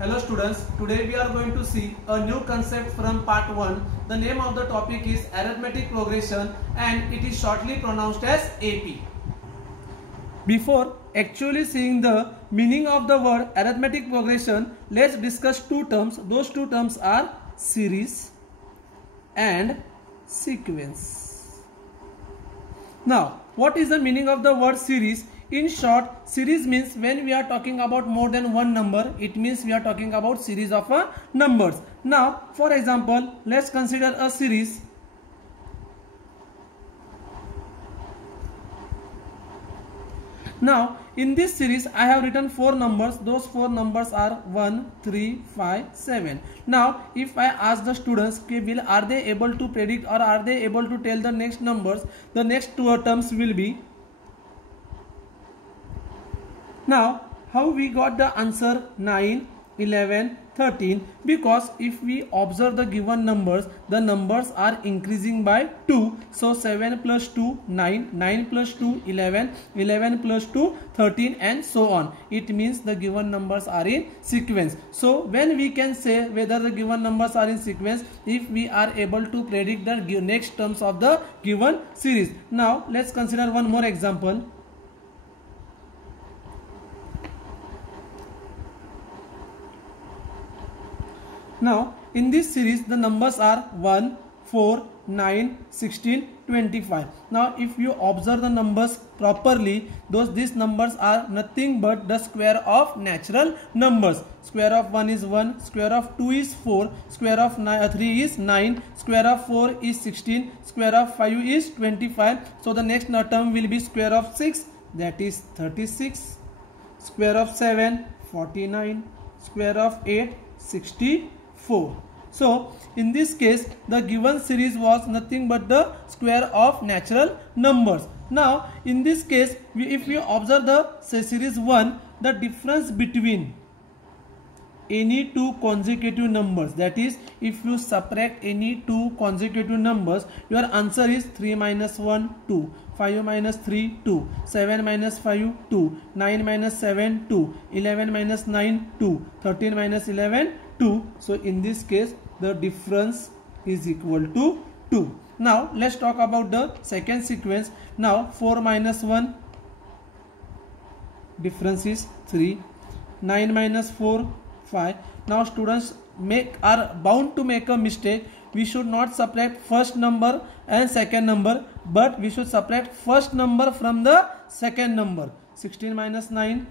Hello students, today we are going to see a new concept from part 1. The name of the topic is arithmetic progression and it is shortly pronounced as AP. Before actually seeing the meaning of the word arithmetic progression, let's discuss two terms. Those two terms are series and sequence. Now, what is the meaning of the word series? In short, series means when we are talking about more than one number, it means we are talking about series of numbers. Now, for example, let's consider a series. Now, in this series, I have written 4 numbers. Those 4 numbers are 1, 3, 5, 7. Now, if I ask the students, are they able to predict or are they able to tell the next numbers? The next two terms will be. Now, how we got the answer 9, 11, 13? Because if we observe the given numbers, the numbers are increasing by 2. So, 7 plus 2, 9, 9 plus 2, 11, 11 plus 2, 13 and so on. It means the given numbers are in sequence. So, when we can say whether the given numbers are in sequence, if we are able to predict the next terms of the given series. Now, let's consider one more example. Now, in this series, the numbers are 1, 4, 9, 16, 25. Now, if you observe the numbers properly, these numbers are nothing but the square of natural numbers. Square of 1 is 1, square of 2 is 4, square of 3 is 9, square of 4 is 16, square of 5 is 25. So, the next term will be square of 6, that is 36, square of 7, 49, square of 8, 64. So, in this case, the given series was nothing but the square of natural numbers. Now, in this case, if we observe the series 1, the difference between any two consecutive numbers, that is, if you subtract any two consecutive numbers, your answer is 3 minus 1, 2, 5 minus 3, 2, 7 minus 5, 2, 9 minus 7, 2, 11 minus 9, 2, 13 minus 11, 2. So, in this case, the difference is equal to 2. Now, let's talk about the second sequence. Now, 4 minus 1, difference is 3, 9 minus 4, 5. Now, students are bound to make a mistake. We should not subtract first number and second number, but we should subtract first number from the second number. 16 minus 9,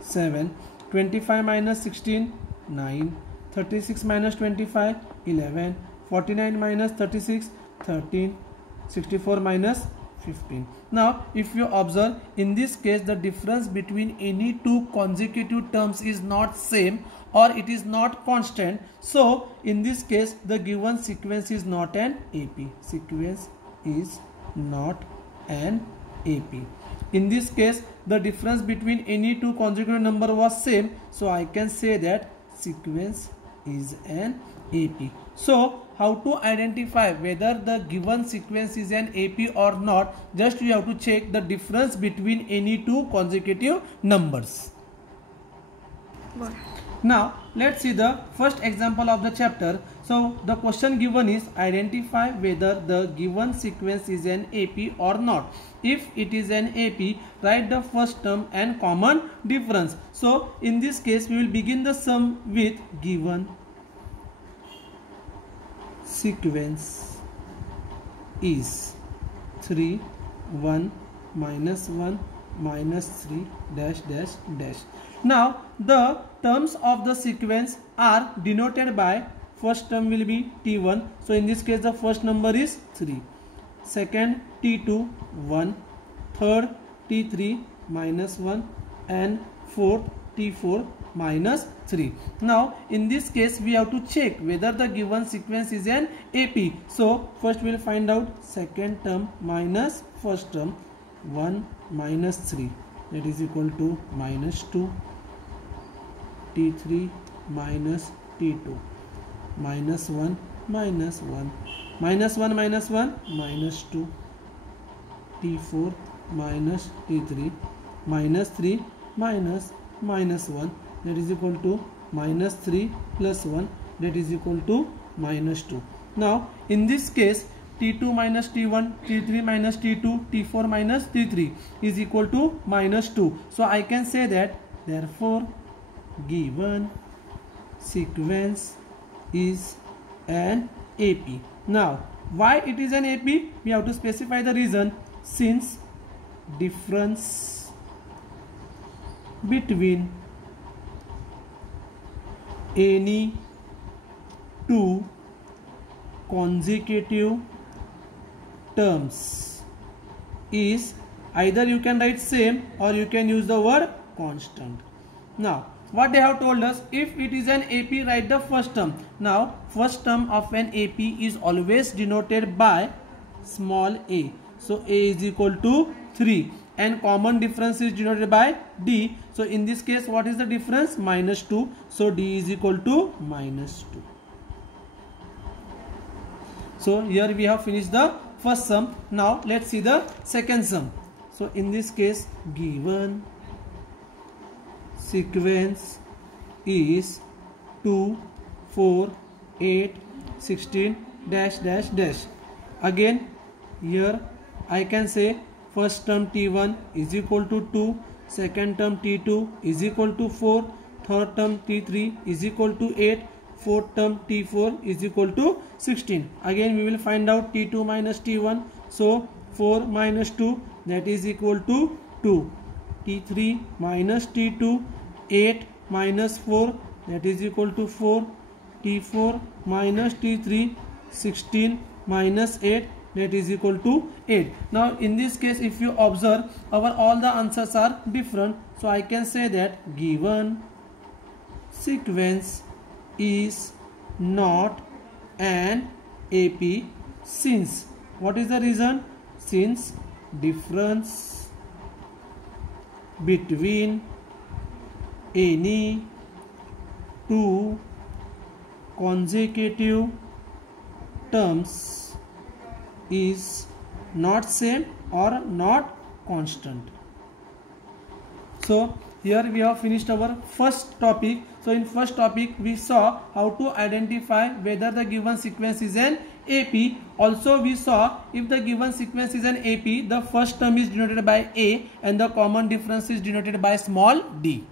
7. 25 minus 16, 9, 36 minus 25, 11, 49 minus 36, 13, 64 minus 15. Now, if you observe, in this case, the difference between any two consecutive terms is not same or it is not constant. So, in this case, the given sequence is not an AP. Sequence is not an AP. In this case, the difference between any two consecutive number was same. So, I can say that sequence is an AP. So, how to identify whether the given sequence is an AP or not? Just you have to check the difference between any two consecutive numbers. What? Now, let's see the first example of the chapter. So, the question given is identify whether the given sequence is an AP or not. If it is an AP, write the first term and common difference. So, in this case, we will begin the sum with given sequence is 3, 1, minus 1, minus 3, dash, dash, dash. Now, the terms of the sequence are denoted by first term will be T1. So, in this case, the first number is 3. Second, T2, 1. Third, T3, minus 1. And fourth, T4, minus 3. Now, in this case, we have to check whether the given sequence is an AP. So, first we will find out second term minus first term. 1 minus 3, that is equal to minus 2. T3 minus T2, minus 1, minus 1, minus 1, minus 1, minus 2. T4 minus T3, minus 3, minus minus 1, that is equal to minus 3 plus 1, that is equal to minus 2. Now in this case, T2 minus T1, T3 minus T2, T4 minus T3 is equal to minus 2. So I can say that therefore given sequence is an AP. Now why it is an AP? We have to specify the reason. Since difference between any two consecutive terms is, either you can write same or you can use the word constant. Now what they have told us, if it is an AP, write the first term. Now first term of an AP is always denoted by small a. So a is equal to 3 and common difference is denoted by d. So in this case, what is the difference? Minus 2. So d is equal to minus 2. So here we have finished the first sum. Now let's see the second sum. So in this case, given sequence is 2, 4, 8, 16 dash dash dash. Again here I can say first term T1 is equal to 2, second term T2 is equal to 4, third term T3 is equal to 8, fourth term T4 is equal to 16. Again we will find out T2 minus T1. So 4 minus 2, that is equal to 2. T3 minus T2, 8 minus 4, that is equal to 4. T4 minus T3, 16 minus 8, that is equal to 8. Now in this case, if you observe, our all the answers are different. So I can say that given sequence is not an AP, since, what is the reason? Since difference between any two consecutive terms is not same or not constant. So here we have finished our first topic. So in first topic we saw how to identify whether the given sequence is an AP. Also we saw if the given sequence is an AP, the first term is denoted by A and the common difference is denoted by small d.